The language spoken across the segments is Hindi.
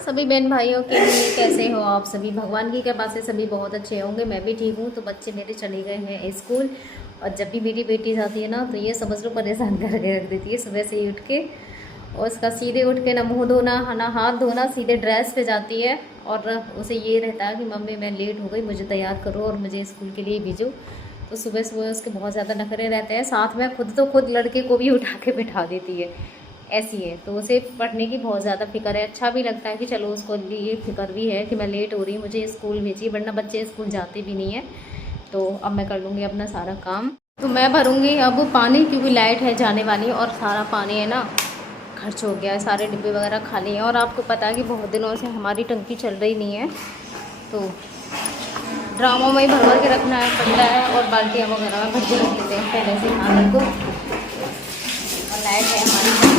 सभी बहन भाइयों के लिए कैसे हो आप सभी? भगवान की कृपा से सभी बहुत अच्छे होंगे। मैं भी ठीक हूँ। तो बच्चे मेरे चले गए हैं स्कूल, और जब भी मेरी बेटी जाती है ना तो ये समझ लो परेशान करके रख देती है सुबह से ही उठ के। और उसका सीधे उठ के ना मुँह धोना ना हाथ धोना, सीधे ड्रेस पे जाती है। और उसे ये रहता है कि मम्मी मैं लेट हो गई, मुझे तैयार करो और मुझे स्कूल के लिए भेजो। तो सुबह सुबह उसके बहुत ज़्यादा नखरे रहते हैं। साथ में खुद लड़के को भी उठा के बिठा देती है, ऐसी है। तो उसे पढ़ने की बहुत ज़्यादा फिक्र है। अच्छा भी लगता है कि चलो उसको लिए फिक्र भी है कि मैं लेट हो रही हूँ, मुझे स्कूल भेजिए, वरना बच्चे स्कूल जाते भी नहीं है। तो अब मैं कर लूँगी अपना सारा काम। तो मैं भरूँगी अब पानी, क्योंकि लाइट है जाने वाली और सारा पानी है ना खर्च हो गया है, सारे डिब्बे वगैरह खाली हैं। और आपको पता है कि बहुत दिनों से हमारी टंकी चल रही नहीं है, तो ड्रामों में ही भर के रखना है पड़ रहा है। और बाल्टियाँ वगैरह में भर के रख लेते हैं पहले से खाने को। और लाइट है हमारी।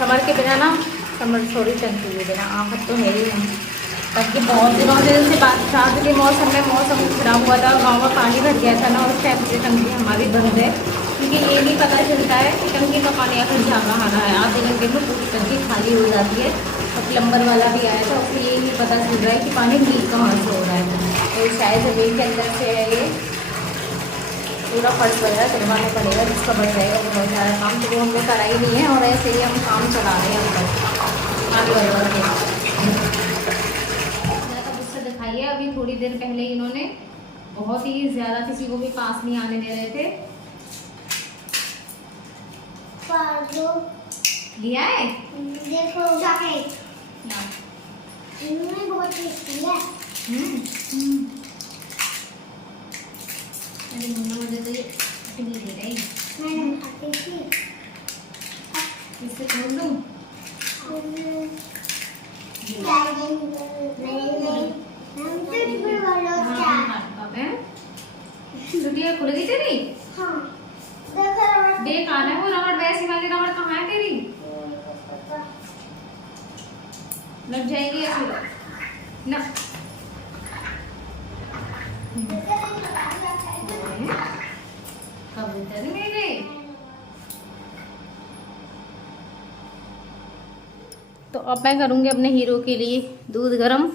समर के बिना ना, समर थोड़ी टंकी के बिना आफत तो है ही नहीं। तब बहुत दिनों से जैसे बरसात के मौसम में मौसम खराब हुआ था, गांव में पानी भर गया था ना, उस टाइम से टंकी हमारी बंद है। क्योंकि ये नहीं पता चलता है कि टंकी का पानी आखिर जहाँ आना है। आधे घंटे में पूरी टंकी खाली हो जाती है। और प्लम्बर वाला भी आया था, उससे ये नहीं पता चल रहा है कि पानी लीक कहाँ से हो रहा है। तो शायद जमीन के अंदर से है ये, पूरा फर्श वगैरह करवाना पड़ेगा, जिसका बढ़ जाएगा बहुत सारा काम। तो वो हमने करा ही नहीं है, और ऐसे ही हम काम चला रहे हैं अंदर आगे बढ़ के। ज़्यादा गुस्सा दिखाइए। अभी थोड़ी देर पहले इन्होंने बहुत ही ज़्यादा किसी को भी पास नहीं आने दे रहे थे। लिया है, देखो जैकेट इन्होंने बहुत टेस्टी है। अरे मुझे तो ये नहीं दे रही, मैंने खाती थी। इससे खोल दूँ? दुनिया खुल गई तेरी? हाँ। बेकार है वो रबड़, वैसी वाली रबड़ कहाँ है तेरी? लग जाएगी ऐसी ना। कबूतर मेरे। तो अब मैं करूँगी अपने हीरो के लिए दूध गरम।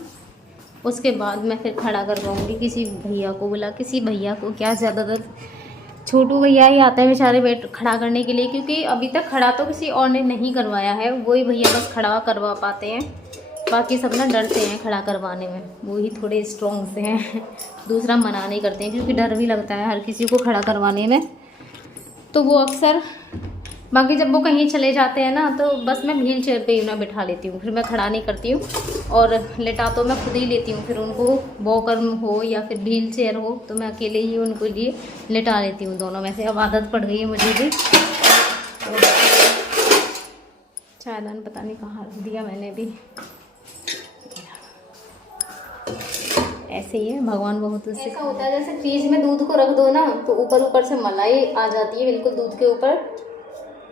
उसके बाद मैं फिर खड़ा करवाऊँगी किसी भैया को, बुला किसी भैया को क्या, ज़्यादातर छोटू भैया ही आता है बेचारे वेट खड़ा करने के लिए। क्योंकि अभी तक खड़ा तो किसी और ने नहीं करवाया है, वही भैया बस खड़ा करवा पाते हैं। बाकी सब ना डरते हैं खड़ा करवाने में, वो ही थोड़े स्ट्रॉन्ग से हैं। दूसरा मना नहीं करते हैं, क्योंकि डर भी लगता है हर किसी को खड़ा करवाने में। तो वो अक्सर, बाकी जब वो कहीं चले जाते हैं ना, तो बस मैं व्हील चेयर पे ही ना बिठा लेती हूँ, फिर मैं खड़ा नहीं करती हूँ। और लेटा तो मैं खुद ही लेती हूँ, फिर उनको वॉकर हो या फिर व्हील चेयर हो तो मैं अकेले ही उनको लिए लेटा लेती हूँ। दोनों में से अब आदत पड़ गई है मुझे भी। चायदान पता नहीं कहाँ रख दिया मैंने भी। ऐसे ही है, भगवान बहुत उससे ऐसा होता है। जैसे फ्रिज में दूध को रख दो ना, तो ऊपर ऊपर से मलाई आ जाती है बिल्कुल दूध के ऊपर,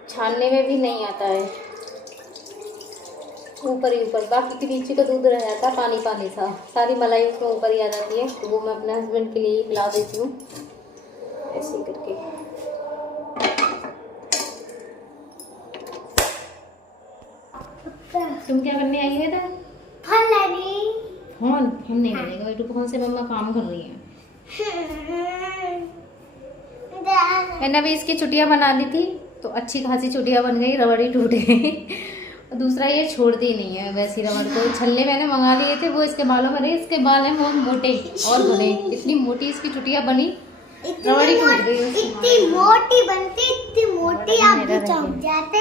छानने में भी नहीं आता है, ऊपर ही ऊपर। बाकी के नीचे का दूध रह जाता है पानी पानी सा, सारी मलाई उसमें ऊपर ही आ जाती है। तो वो मैं अपने हस्बैंड के लिए ही पिला देती हूँ ऐसे ही करके। तुम क्या करने आई है इधर? फोन हम नहीं मिलेगा बेटू, फोन से मम्मा काम कर रही है। मैंने अभी इसकी चुटिया बना ली थी, तो अच्छी खासी चुटिया बन गई, रबड़ी टूट गई। और दूसरा ये छोड़ती नहीं है वैसी रबड़ को। छल्ले मैंने मंगा लिए थे, वो इसके बालों में रहे। इसके बाल हैं बहुत मोटे और बड़े, इतनी मोटी इसकी चुटिया बनी, रबड़ी टूट गई। इतनी मोटी बनती, इतनी मोटी आप भी चौंक जाते।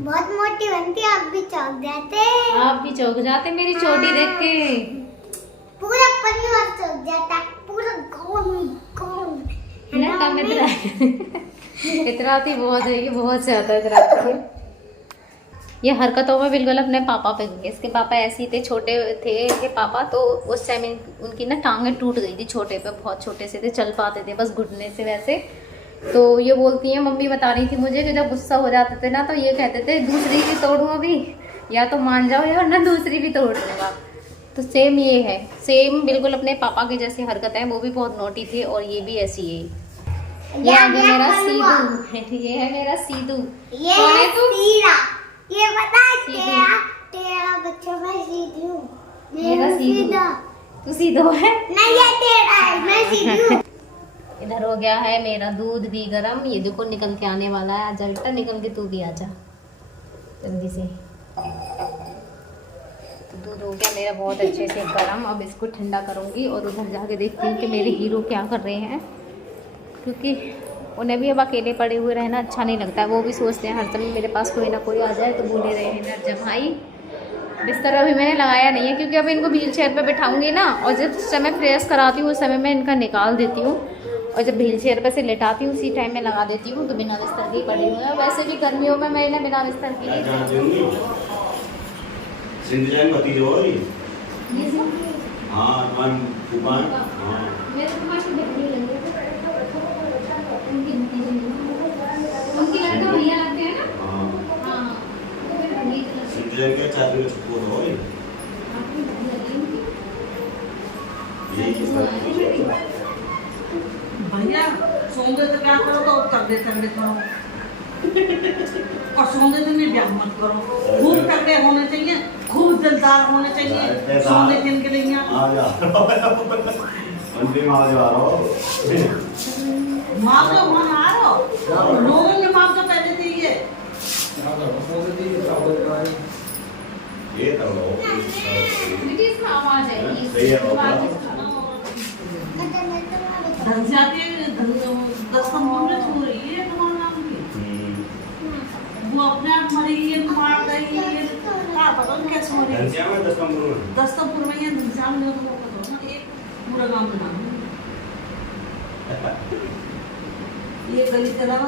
बहुत मोटी बनती, आप भी चौंक जाते। आप भी चौंक जाते मेरी चोटी देख के। पूरा परिवार चौंक जाता, पूरा गाँव इतराती बहुत है, बहुत से आता है इतराती। ये हरकतों में बिल्कुल अपने पापा पे गई। इसके पापा ऐसे ही थे, छोटे थे के पापा, तो उस टाइम उनकी ना टांगें टूट गई थी छोटे पे, बहुत छोटे से थे, चल पाते थे बस घुटने से वैसे। तो ये बोलती हैं, मम्मी बता रही थी मुझे कि जब गुस्सा हो जाते थे ना तो ये कहते थे दूसरी भी तोड़ूँ अभी, या तो मान जाओ या वरना दूसरी भी तोड़ दूँगा। तो सेम ये है, सेम बिल्कुल अपने पापा की जैसी हरकत है। वो भी बहुत नोटी थे और ये भी ऐसी है। ये आगे मेरा सीधू, ये है मेरा सीधू। ये कौन है है तू? सीरा। ये पता है सीधू। तेरा बच्चा मैं सीधी हूँ। मेरा सीधू। सीधा। तू सीधू है? नहीं ये तेरा है, मैं सीधी हूँ। इधर हो गया है मेरा दूध भी गरम। ये देखो निकल के आने वाला है। आजा बेटा, निकल के तू भी आजा जल्दी से। तो दूध हो गया मेरा बहुत अच्छे से गरम। अब इसको ठंडा करूँगी और उधर जाके देखती हूँ कि मेरे हीरो क्या कर रहे हैं, क्योंकि उन्हें भी अब अकेले पड़े हुए रहना अच्छा नहीं लगता है। वो भी सोचते हैं हर समय मेरे पास कोई ना कोई आ जाए। तो बोले रहे हैं नर जमाई। बिस्तर अभी मैंने लगाया नहीं है क्योंकि अभी इनको व्हील चेयर पर बैठाऊंगी ना, और जब समय प्रेस कराती हूँ उस समय मैं इनका निकाल देती हूँ, और जब व्हील चेयर पर से लेटाती हूँ उसी टाइम में लगा देती हूँ। तो बिना बिस्तर के पड़े हुए हैं। वैसे भी गर्मियों में मैं इन्हें बिना बिस्तर के उनकी लड़का भैया लगते हैं ना। हाँ भैया सोंदे तो क्या करो तो तगड़े तगड़े करो, और सोंदे तो नहीं ब्याह मत करो। खूब तगड़े होने चाहिए, खूब दिलदार होने चाहिए सोंदे दिन के लिए। माँ का मन आ रहा हो लोगों ने माँ का पहले थी ये इसमें आवाज है। धन जाके 10 नंबर में छू रही है तुम्हारे नाम की। वो अपने आप मरी है, मार गई है, क्या पता नहीं कैसे मरी। 10 नंबर में ये निजाम ने तो पता ना एक पूरा गांव में नाम ये गली चला ना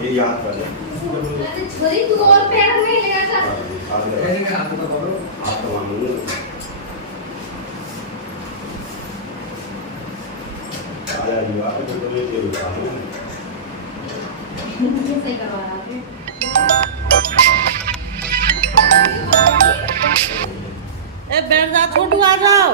ये याद कर ले। छोरी तू और पैर में लेगा कर। हाथ तो मांगू। आया ये बात तो बोले के उठा लो। सही करवा रहा है। ए बैठ जा छोटू आ जाओ।